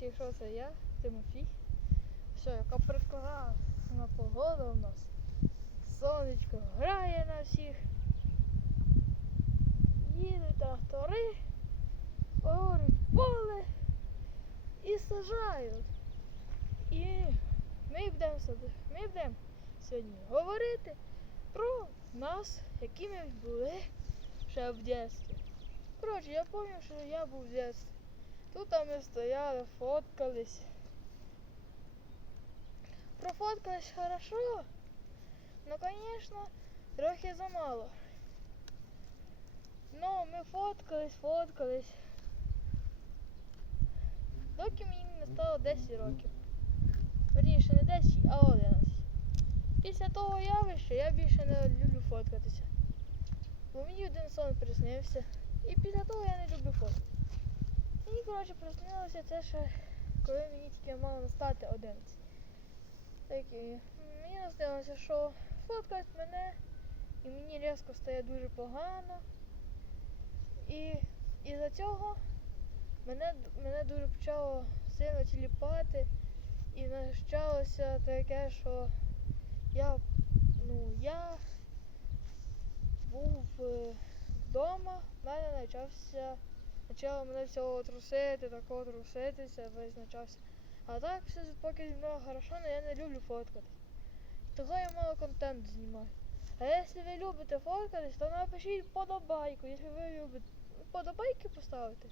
якщо це я, Тимофій. Все, яка прекрасна погода у нас. Сонечко грає на всіх. Їдуть трактори, оруть поле і сажають. І ми будемо ми будемо сьогодні говорити про нас, які ми були ще в дитинстві. Коротше, я пам'ятаю, що я був в дитинстві. Тут ми стояли, фоткались. Профоткались хорошо, но, конечно, трохи замало. Ну, ми фоткались, фоткались. Доки мені не стало 10 років. Верніше, не 10, а 11. Після того явища я більше не люблю фоткатися. Бо мені один сон приснився. І після того я не люблю фоткати. Мені, коротше, приснилося це ще, коли мені тільки мало настати 11. Так і мені наснилося, що фоткають мене, і мені різко стає дуже погано. І із-за цього мене, мене дуже почало сильно тіліпати. І почалося таке, що я, ну, я був е, вдома, в мене почався, почало мене всього трусити, такого труситися, весь почався. А так все поки зі мною хорошо, але я не люблю фоткатись. Того я мало контент знімаю. А якщо ви любите фоткатись, то напишіть подобайку, якщо ви любите подобайки поставити.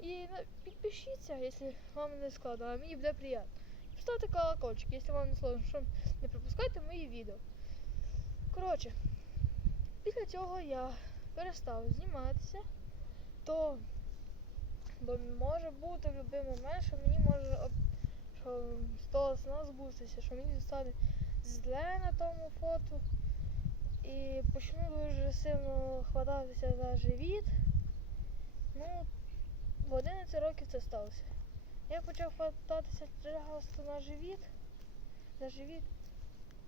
І підпишіться, якщо вам не складно, а мені буде приємно. Ставте колокольчик, якщо вам не сложно, щоб не пропускайте мої відео. Коротше, після цього я перестав зніматися, то бо може бути в будь-який момент, що мені може що з того сна збутися, що мені стане зле на тому фото і почну дуже сильно хвататися за живіт. Ну, в 11 років це сталося. Я почав хвататися часто на живіт, на живіт.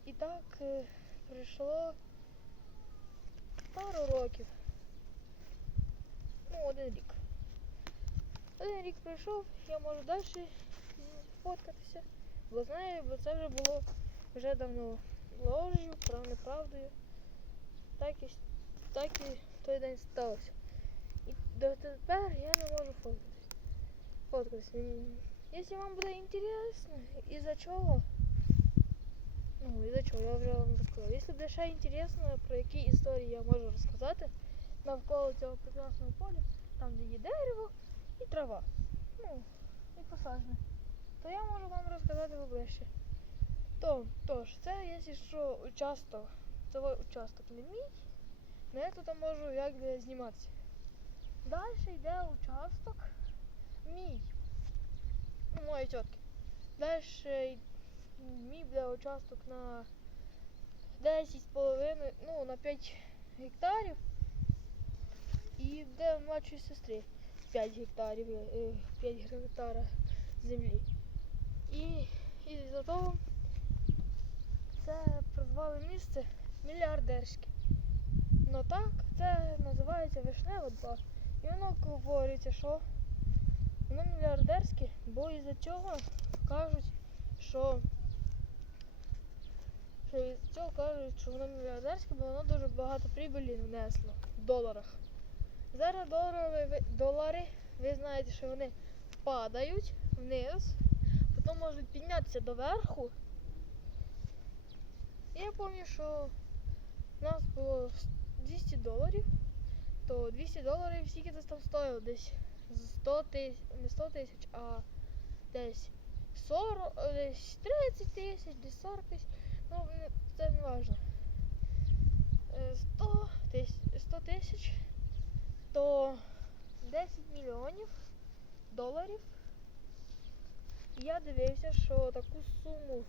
І так е, пройшло пару років. Ну, один рік. Один рік пройшов, я можу далі фоткатися. Бо знаю, бо це вже було вже давно прав неправдою. Так і, так і той день сталося. І дотепер я не можу. Фоткатись. М, Якщо вам буде інтересно, із-за чого? Ну, із-за чого, я вже вам розказав. Якщо буде ще інтересно, про які історії я можу розказати навколо цього прекрасного поля, там, де є дерево і трава. Ну, і посаджене. То я можу вам розказати поближче. То, тож, це якщо що участок, це участок не мій, але я тут можу як якби зніматися. Далі йде участок мій. Ну, моєї тітки. Далі мій буде участок на 10,5, ну, на 5 гектарів. І в младшої сестри 5 гектарів, е, 5 гектара землі. І, і за того це прозвали місце мільярдерське. Ну так, це називається Вишнева 2. І воно говориться, що воно мільярдерське, бо із-за цього кажуть, що що із цього кажуть, що воно мільярдерське, бо воно дуже багато прибилі внесло в доларах. Зараз долари, долари, ви знаєте, що вони падають вниз, потім можуть піднятися доверху. Я пам'ятаю, що у нас було 200 доларів, то 200 доларів скільки це там стоїло? Десь 100 тисяч, не 100 тисяч, а десь 40, е, десь 30 тисяч, десь 40 тисяч. Ну, це не важливо. 100 тисяч, 100 тисяч, то 10 мільйонів доларів. Я дивився, що таку суму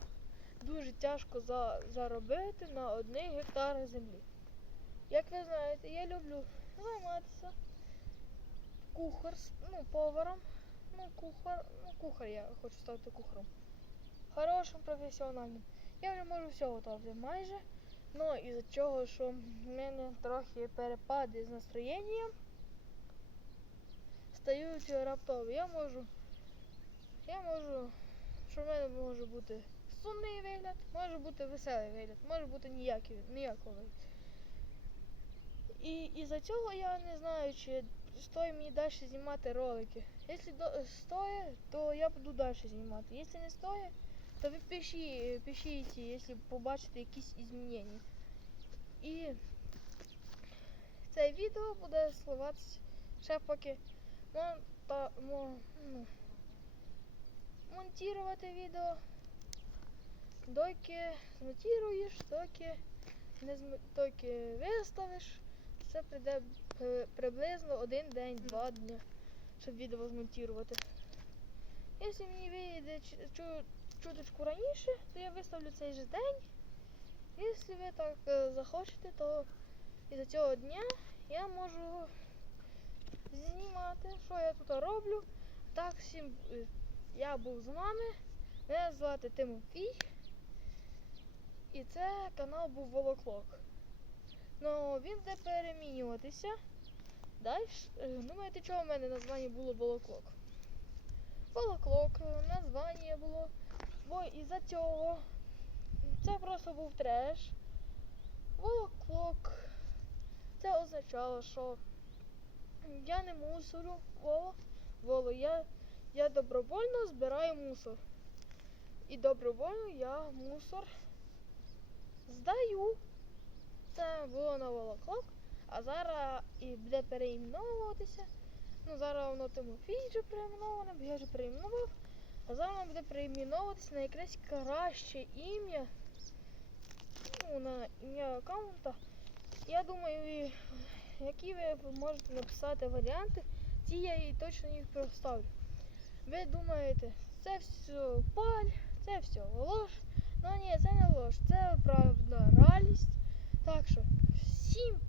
дуже тяжко за, заробити на один гектар землі. Як ви знаєте, я люблю займатися кухар, ну, поваром. Ну, кухар, ну, кухар я хочу стати кухарем. Хорошим, професіональним. Я вже можу все готувати майже. Ну, із-за чого, що в мене трохи перепади з настроєнням стають раптові. Я можу я можу, що в мене може бути сумний вигляд, може бути веселий вигляд, може бути ніякий, ніякого вигляду. І із-за цього я не знаю, чи стоїть мені далі знімати ролики. Якщо стоїть, то я буду далі знімати. Якщо не стоїть, то ви пишіть, пишіть, якщо побачите якісь змінення. І це відео буде сливатися ще поки монта, мо, ну, монтувати відео. Доки змонтуєш, доки не зм... доки виставиш, це прийде приблизно один день, два дні, щоб відео змонтувати. Якщо мені вийде чу- чуточку раніше, то я виставлю цей же день. Якщо ви так е, захочете, то із цього дня я можу знімати, що я тут роблю. Так, всім е, я був з вами. Мене звати Тимофій. І це канал був Волоклок. Ну, він буде перемінюватися. Далі, думаєте, чого в мене названня було Волоклок? Волоклок, е, названня було. Бо із-за цього це просто був треш. Волоклок. Це означало, що я не мусорю воло. Воло. Я, я добровольно збираю мусор. І добровольно я мусор здаю. Це було на волоклок, а зараз і буде переіменовуватися. Ну, зараз воно Тимофій вже переіменоване, бо я вже переіменував. А зараз воно буде переіменовуватися на якесь краще ім'я. Ну, на ім'я аккаунта. Я думаю, які ви можете написати варіанти, ті я і точно їх проставлю. Ви думаєте, це все паль, це все ложь. Ну ні, це не ложь, це правда реальність. Так що, всім!